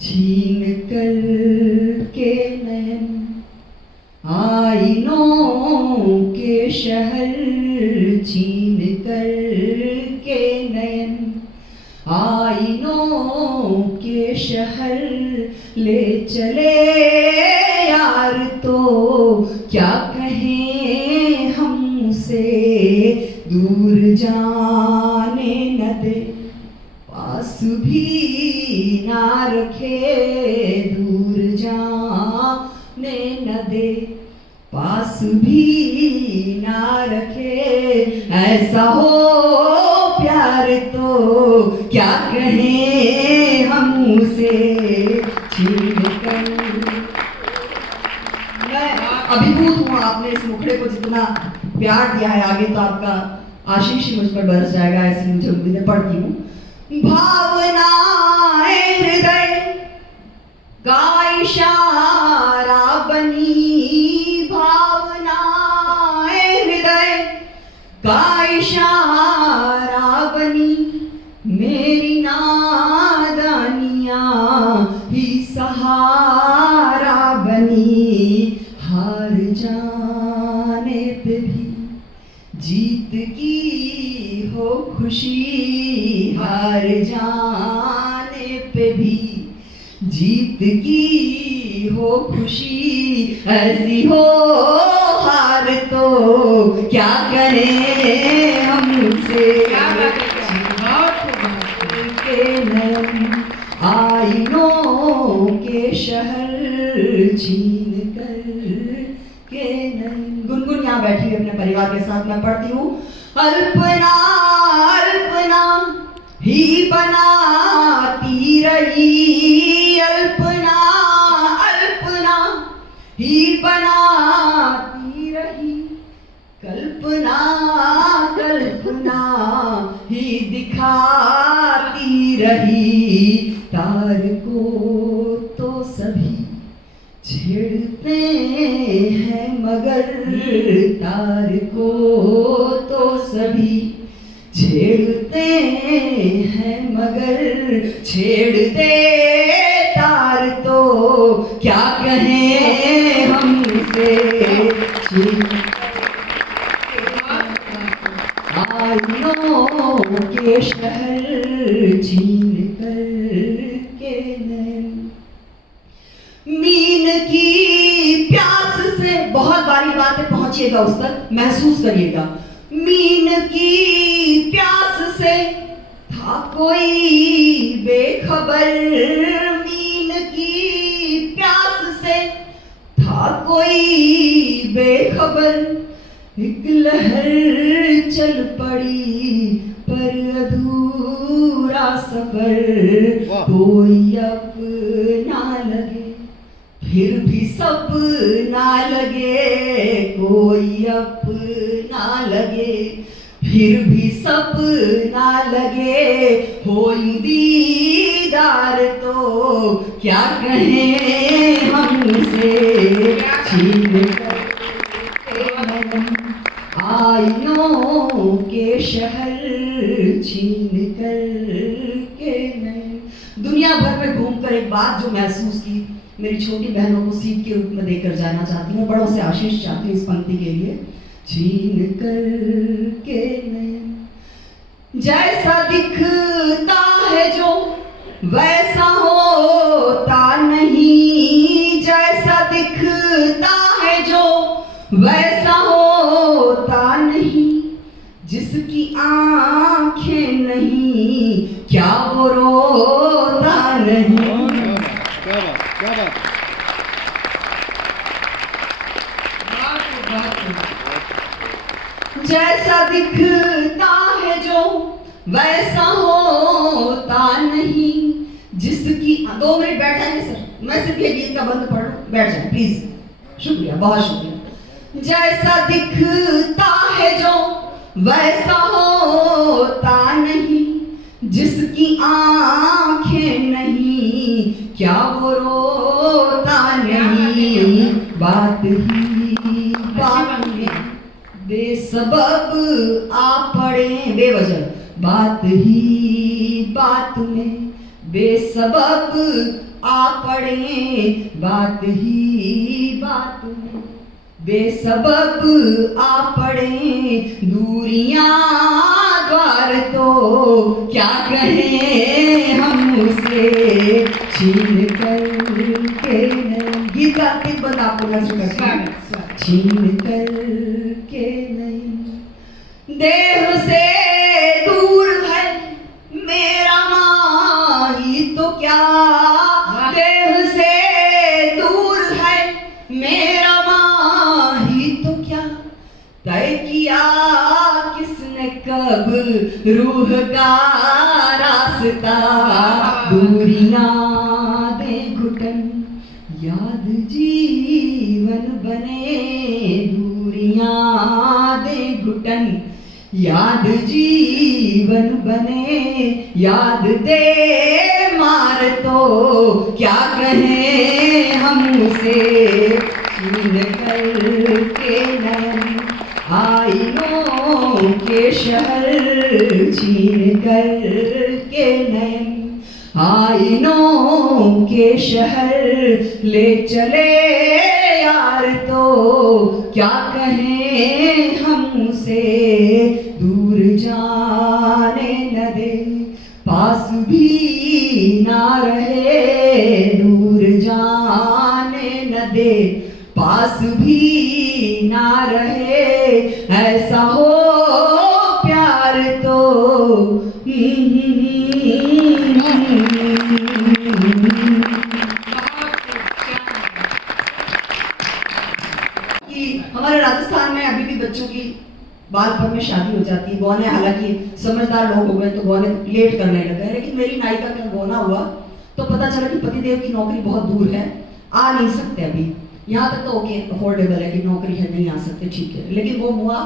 छीन कर के नयन आईनों के शहर, छीन कर के नयन आईनों के शहर ले चले यार, तो क्या कहें हम उसे दूर जाने न दे, पास भी ना रखे दूर जाने न दे, पास भी ना रखे। ऐसा हो प्यार तो क्या कहें हम उसे छीन कर। मैं अभिभूत हूँ आपने इस मुखड़े को जितना प्यार दिया है, आगे तो आपका आशीष ही मुझ पर बरस जाएगा, ऐसी मुझे उम्मीदें पड़ती हूँ। भावनाएं हृदय का इशारा बनी, भावनाएं हृदय का इशारा बनी, मेरी नादानियां ही सहारा बनी। हार जाने पे भी जीत की हो खुशी, हार जाने पे भी जीत की हो खुशी, ऐसी हो हार तो क्या करें हम उसे। आईनों के शहर छीन कर के नयन। गुनगुन यहाँ बैठी हुई अपने परिवार के साथ मैं पढ़ती हूँ। अल्पना अल्पना ही बनाती रही, अल्पना अल्पना ही बनाती रही, कल्पना कल्पना ही दिखाती रही। तार को तो सभी छेड़ते हैं मगर, तार को तो सभी छेड़ते हैं मगर, छेड़ दे तार तो क्या कहें हम उसे। आईनों के शहर छीन कर के नयन। मीन की प्यास से, बहुत बारी बातें पहुंचिएगा उस तक, महसूस करिएगा। मीन की प्यास से था कोई बेखबर, मीन की प्यास से था कोई बेखबर, एक लहर चल पड़ी पर अधूरा सफर, कोई अपना लगे फिर भी सब ना लगे, कोई अपना लगे फिर भी सब ना लगे, होई दीदार तो क्या कहें हम उसे छीन कर। आईनों के शहर छीन कर के नयन। दुनिया भर में घूमकर एक बात जो महसूस की, मेरी छोटी बहनों को सीख के रूप में देकर जाना चाहती हूँ, बड़ों से आशीष चाहती हूँ इस पंक्ति के लिए। छीन कर के नयन, जैसा दिखता है जो वैसा होता नहीं, जैसा दिखता है जो वैसा होता नहीं, जिसकी आंखें नहीं क्या वो रोता नहीं। जैसा दिखता है जो वैसा होता नहीं, जिसकी 2 मिनट बैठ जाएंगे सर, मैं सिर्फ ये गीत का बंद पढ़ूं, बैठ जाए प्लीज, शुक्रिया, बहुत शुक्रिया। जैसा दिखता है जो वैसा होता नहीं, जिसकी आंखें नहीं क्या वो रोता नहीं। बात ही बात में बेसबब आ पड़े बेवजह, बात ही बात में बेसबब आ पड़े बात ही बात में, बेसबब आ पड़े दूरियां द्वार तो क्या कहें हम उसे छीन कर के नहीं। गीत का एक बंद आपको नजर कर छीन कर के नहीं। देह से दूर है मेरा माही तो क्या, देह से दूर है मेरा माही तो क्या, तय किया किसने कब रूह का रास्ता, दूरियां दे घुटन याद जीवन बने, दूरियां दे घुटन याद जीवन बने, याद दे मार तो क्या कहें हम उसे छीन कर के नयन, आईनों के शहर छीन कर के नयन, आईनों के शहर ले चले यार तो क्या कहें हम उसे दूर जाने न दे, पास भी ना रहे दूर जाने न दे, पास भी ना रहे ऐसा हो प्यार तो हमारे राजस्थान में अभी भी बच्चों की बालपन में शादी हो जाती है। गौने हालांकि समझदार लोग हो गए तो गौने लेट करने लगे हैं, लेकिन मेरी नायिका का गौना हुआ तो पता चला कि पतिदेव की नौकरी बहुत दूर है, आ नहीं सकते अभी। यहाँ तक तो ओके अफोर्डेबल है कि नौकरी है नहीं आ सकते, ठीक है, लेकिन वो हुआ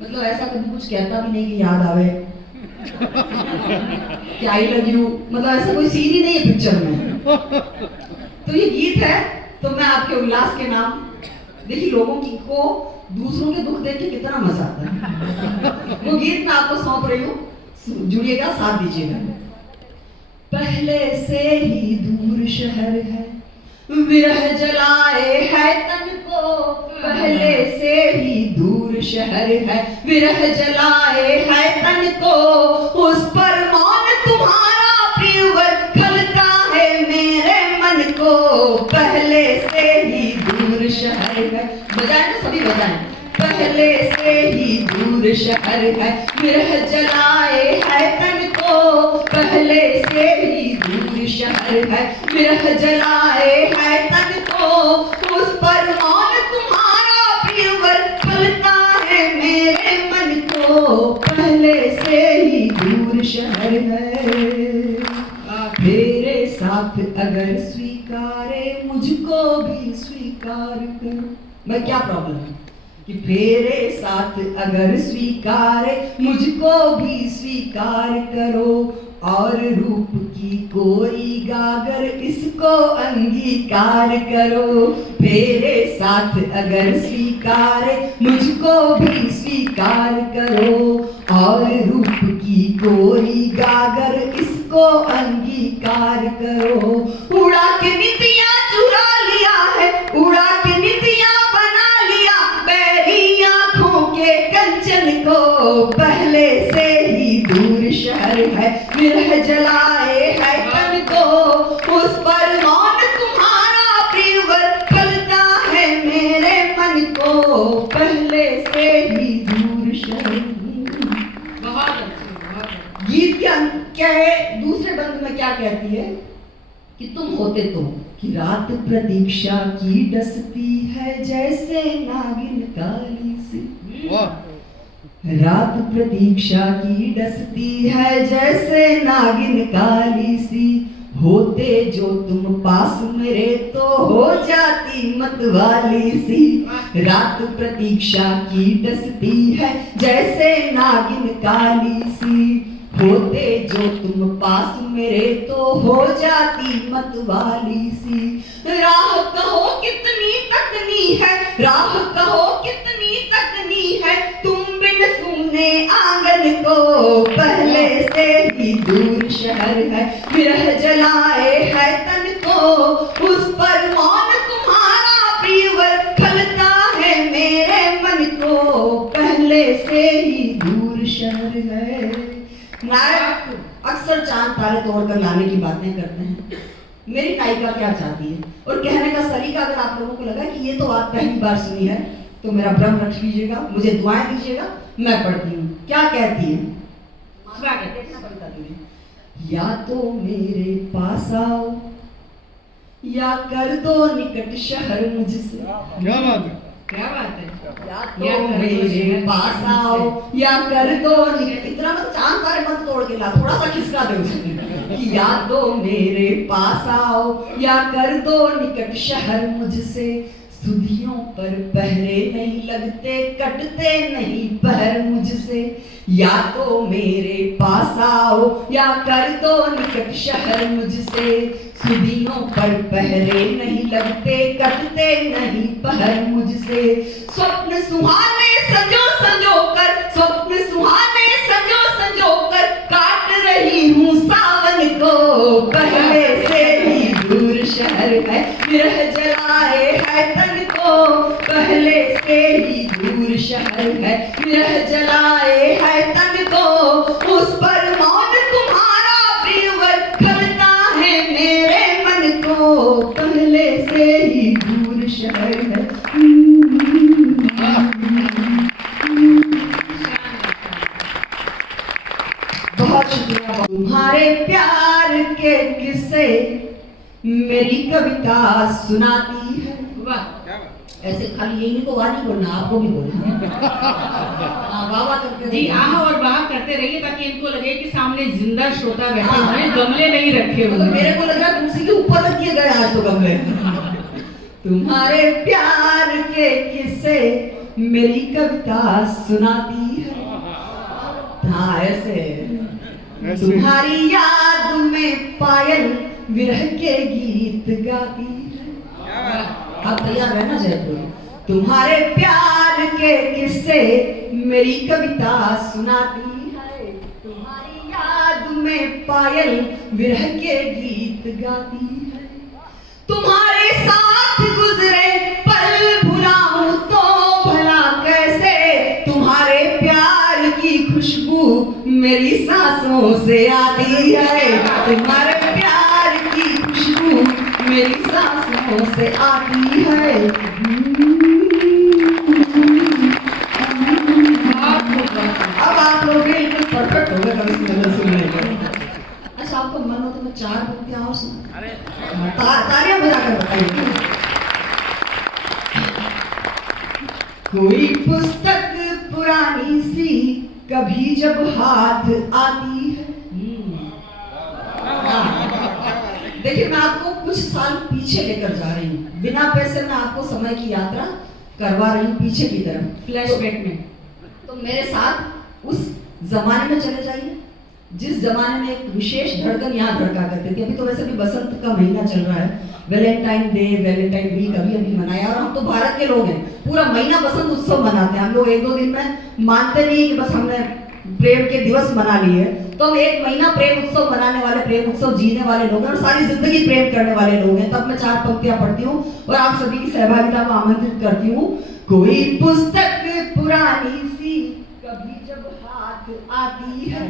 मतलब ऐसा कभी कुछ कहता भी नहीं कि याद आवे कि आई लव यू, मतलब ऐसा कोई सीन ही नहीं है पिक्चर में। तो ये गीत है तो मैं आपके उल्लास के नाम, देखिए लोगों की को दूसरों के दुख देख के कितना मजा आता है, वो गीत मैं आपको सौंप रही हूँ, जुड़िएगा, साथ दीजिएगा। पहले से ही दूर शहर है विरह जलाए है तन को, पहले से ही दूर शहर है विरह जलाए है तन को, उस पर मौन तुम्हारा प्रियवर खलता है मेरे मन को, पहले से ही दूर शहर है, बजाएं ना सभी बजाएं, पहले से ही दूर शहर है विरह जलाए है तन को, पहले से ही दूर शहर है विरह जलाए है तन को, उस पर मौन तुम्हारा प्रियवर पलता है मेरे मन को, पहले से ही दूर शहर है। मेरे साथ अगर स्वीकारे मुझको भी स्वीकार करो, मैं क्या प्रॉब्लम है कि मेरे साथ अगर स्वीकारे मुझको भी स्वीकार करो, और रूप की कोई गागर इसको अंगीकार करो, मेरे साथ अगर स्वीकारे मुझको भी स्वीकार करो, और रूप की कोई गागर इसको अंगीकार करो, उड़ा के नितिया चुरा लिया है, उड़ा के नितिया बना लिया बैरी आंखों के कंचन को, पहले से ही दूर शहर है विरह जलाए है तन को, उस पर मौन तुम्हारा प्रियवर खलता है मेरे मन को, पहले से ही दूर शहर। गीत क्या है, दूसरे बंद में क्या कहती है कि तुम होते तो, कि रात प्रतीक्षा की डसती है जैसे नागिन काली सी, रात प्रतीक्षा की डसती है जैसे नागिन काली सी, होते जो तुम पास मेरे तो हो जाती मतवाली सी, रात प्रतीक्षा की डसती है जैसे नागिन काली सी, होते जो तुम पास मेरे तो हो जाती मतवाली सी, राह कहो कितनी तकनी है, राह कहो कितनी तकनी है, तुम बिन सुने आंगन को, पहले से ही दूर शहर है विरह जलाए है तन को, चांद तारे तोड़कर लाने की बातें करते हैं। मेरी नायिका क्या चाहती है और कहने का सलीका अगर आप लोगों को लगा कि ये तो आप पहली बार सुनी है तो मेरा भ्रम रख लीजिएगा, मुझे दुआएं दीजिएगा, मैं पढ़ती हूँ। क्या कहती है? या तो मेरे पास आओ या कर दो निकट शहर मुझसे। क्या बात है, क्या बात है। या तो मेरे पास आओ या कर दो निकट, इतना मत चांद तारे मत तोड़ के ला, थोड़ा सा खिसका दो कि या तो मेरे पास आओ या कर दो निकट शहर मुझसे। सुधियों पर पहरे नहीं लगते, कटते नहीं पहर मुझसे। या तो मेरे पास आओ या कर दो निकट शहर मुझसे। सुधियों पर पहरे नहीं लगते, कटते नहीं पहर मुझसे। स्वप्न सुहाने संजो संजो कर, स्वप्न सुहाने संजो संजो कर काट रही हूँ सावन को। पहले से ही दूर शहर है, विरह जलाए है तन को। पहले से ही दूर शहर है, विरह जलाए है तन को। उस पर मौन तुम्हारा प्रियवर खलता है मेरे मन को। पहले से ही दूर शहर है। बहुत शुक्रिया। तुम्हारे प्यार के किस्से मेरी कविता सुनाती है। वाह, ऐसे खाली यही नहीं तो वाह नहीं बोलना, आपको भी बोलना। वाह वाह करते जी आह और वाह करते रहिए ताकि इनको लगे कि सामने जिंदा श्रोता बैठे हुए हैं, गमले नहीं रखे हुए। तो मेरे को लग रहा है कुर्सी के ऊपर रख दिए गए आज तो गमले। तुम्हारे प्यार के किस्से मेरी कविता सुनाती है। हाँ ऐसे तुम्हारी याद में पायल विरह के गीत गाती है। आप तैयार रहना जयपुर। तुम्हारे प्यार के किस्से मेरी कविता सुनाती है। तुम्हारी याद में पायल विरह के गीत गाती है। तुम्हारे साथ गुजरे पल भुलाऊं तो भला कैसे। तुम्हारे प्यार की खुशबू मेरी सांसों से आती है। तुम्हारे प्यार की खुशबू मेरी सांसों से आती है। अब आप लोग बिल्कुल परफेक्ट हो गए कभी सुनने के। अच्छा आपको मन हो तो मैं 4 पंक्तियां और सुना। तालियां बजाकर बताइए। कोई पुस्तक पुरानी सी कभी जब हाथ आती है। देखिए मैं आपको कुछ साल पीछे लेकर जा रही हूँ, बिना पैसे में आपको समय की यात्रा करवा रही हूँ पीछे की तरफ, फ्लैशबैक में। तो मेरे साथ उस जमाने में चले जाइए जिस जमाने में एक विशेष धड़कन यहाँ धड़का करती थी। अभी तो वैसे भी बसंत का महीना चल रहा है, वैलेंटाइन डे, वैलेंटाइन वीक अभी अभी मनाया। और हम तो भारत के लोग हैं, पूरा महीना बसंत उत्सव मनाते हैं हम लोग। 1-2 दिन में मानते नहीं कि बस हमने प्रेम के दिवस मना लिए, तो हम 1 महीना प्रेम उत्सव मनाने वाले, प्रेम उत्सव जीने वाले लोग हैं और सारी जिंदगी प्रेम करने वाले लोग हैं। तब मैं 4 पंक्तियां पढ़ती हूँ और आप सभी की सहभागिता को आमंत्रित करती हूँ। कोई पुस्तक पुरानी सी कभी जब हाथ आती है,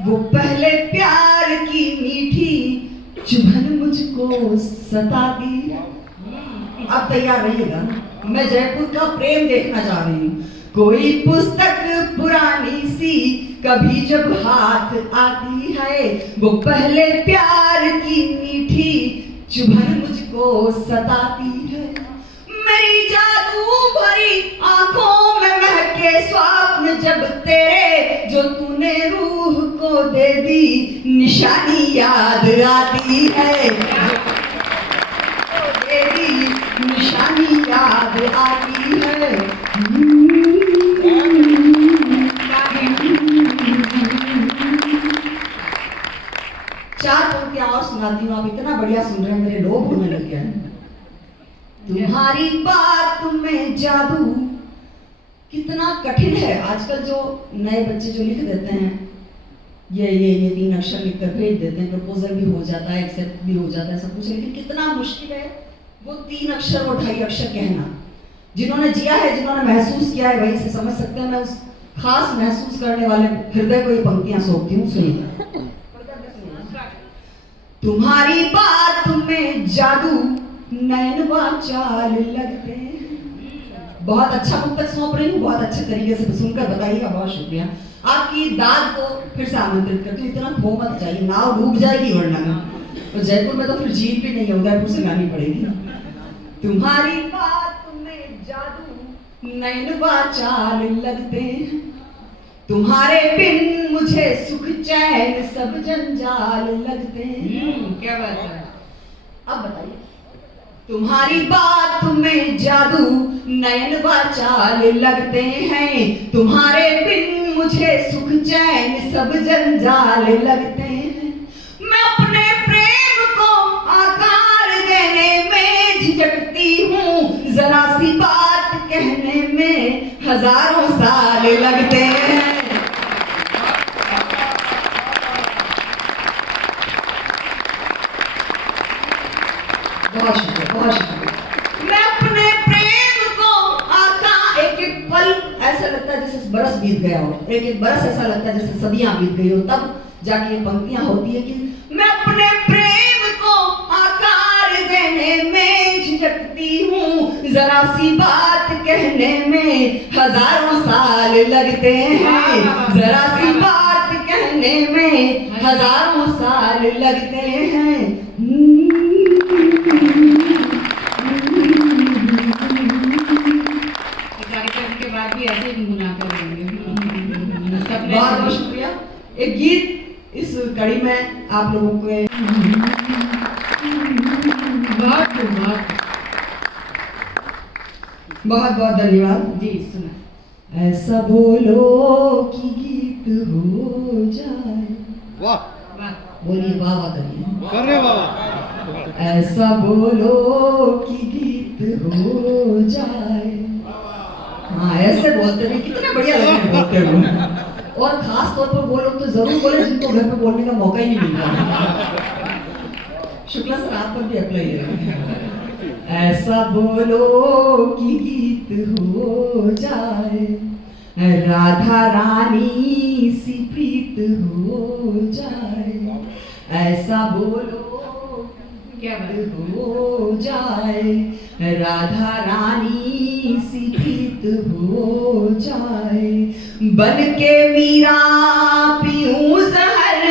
वो पहले प्यार की मीठी चुभन मुझको सताती है। अब तैयार रहिएगा, मैं जयपुर का प्रेम देखना चाह रही हूँ। कोई पुस्तक पुरानी सी कभी जब हाथ आती है, वो पहले प्यार की मीठी चुभन मुझको सताती है। मेरी जादू भरी आंखों में महके स्वप्न जब तेरे, जो तूने रूह को दे दी निशानी याद आती है। दे दी निशानी याद आती है। 4 पंक्तियां और सुनाती हूँ। आप इतना बढ़िया सुन रहे हैं, मेरे लोग होने लग गए हैं। तुम्हारी बात में जादू कितना कठिन है। आजकल जो नए बच्चे जो लिख देते हैं ये 3 अक्षर लिखकर भेज देते हैं, प्रपोजल भी हो जाता है, एक्सेप्ट भी हो जाता है, सब कुछ। लेकिन कितना मुश्किल है वो 3 अक्षर और 2.5 अक्षर कहना। जिन्होंने जिया है, जिन्होंने महसूस किया है, वही से समझ सकते हैं। मैं उस खास महसूस करने वाले हृदय को ये पंक्तियां सौंपती हूँ। सुनिए। तुम्हारी बात में जादू नैनवा चाल लगते हैं। बहुत अच्छा मुक्तक सौंप रही हूँ, बहुत अच्छे तरीके से सुनकर बताइएगा। बहुत शुक्रिया। आपकी दाद को फिर से आमंत्रित करती हूँ। इतना खो मत चाहिए, नाव डूब जाएगी वरना में। तो जयपुर में तो फिर झील भी नहीं है, उदयपुर से गानी पड़ेगी। तुम्हारी बात में जादू नैनवा चाल लगते हैं, तुम्हारे बिन मुझे सुख चैन सब जंजाल लगते हैं। क्या बात है। अब बताइए। तुम्हारी बात में जादू नयनवा चाल लगते हैं, तुम्हारे बिन मुझे सुख चैन सब जंजाल लगते हैं। मैं अपने प्रेम को आकार देने में झिझकती हूँ, जरा सी बात कहने में हजारों साल लगते हैं। बहुत शुक्रिया, बहुत शुक्रिया। मैं अपने प्रेम को आता एक एक पल ऐसा लगता है जैसे बरस बीत गया हो, एक एक बरस ऐसा लगता है जैसे सदियां बीत गई हो, तब जाके ये पंक्तियां होती है कि मैं अपने प्रेम को आकार देने में झिझकती हूँ, जरा सी बात कहने में हजारों साल लगते हैं, जरा सी बात कहने में हजारों साल लगते हैं। कार्यक्रम के बाद भी ऐसे गुनगुना कर रहेंगे। बहुत बहुत शुक्रिया। एक गीत इस कड़ी में आप लोगों को बहुत बहुत धन्यवाद जी। सुना। ऐसा बोलो कि गीत हो जाए। वाह, बोलिए वाह वाह करिए। कर रहे बाबा। ऐसा बोलो कि गीत हो जाए। हाँ, ऐसे बोलते हैं, कितने बढ़िया लगते हैं बोलते हुए। और खास तौर पर वो लोग तो जरूर बोले जिनको घर पे बोलने का मौका ही नहीं मिलता। शुक्ला सर आप पर भी अप्लाई है। ऐसा बोलो कि गीत हो जाए, राधा रानी सी प्रीत हो जाए। ऐसा बोलो क्या बात। हो जाए, राधा रानी सी प्रीत हो जाए। बन के मीरा पीऊं जहर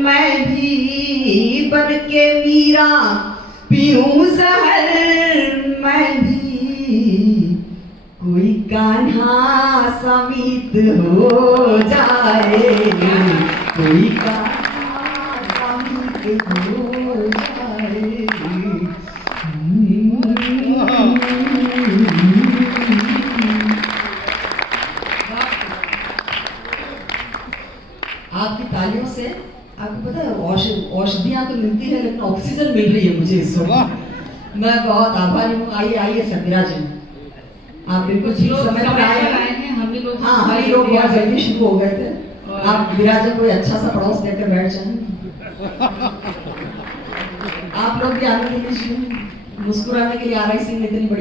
मैं भी, बन के मीरा पीऊं जहर मैं भी, कोई कान्हा समीत हो जाए, कोई कान्हा समीत हो जाए। आपकी तालियों से आपको पता है औषधियां तो मिलती है, लेकिन ऑक्सीजन मिल रही है मुझे इस वक्त। मैं बहुत आभारी हूँ। आइए आइए सर विराजन, आप बिल्कुल ठीक समय पर आए हैं। हम ही लोग, हाँ, हम ही लोग बहुत जल्दी शुरू हो गए थे। आप विराजन कोई अच्छा सा पड़ोस लेकर बैठ जाए। आप लोग भी आनंद लीजिए। मुस्कुराने के लिए RI सिंह ने इतनी बढ़िया